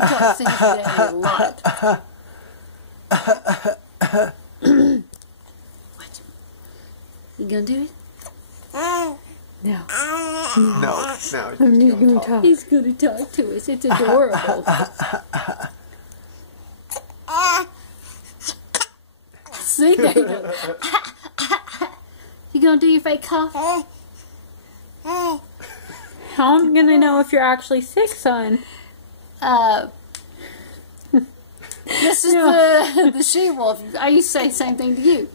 He talks to his daddy a lot. Watch him. You gonna do it? No. No. I'm just going to talk. He's gonna talk to us. It's adorable. See, there you go. You gonna do your fake cough? How am I going to know if you're actually sick, son? This is the she-wolf. I used to say the same thing to you.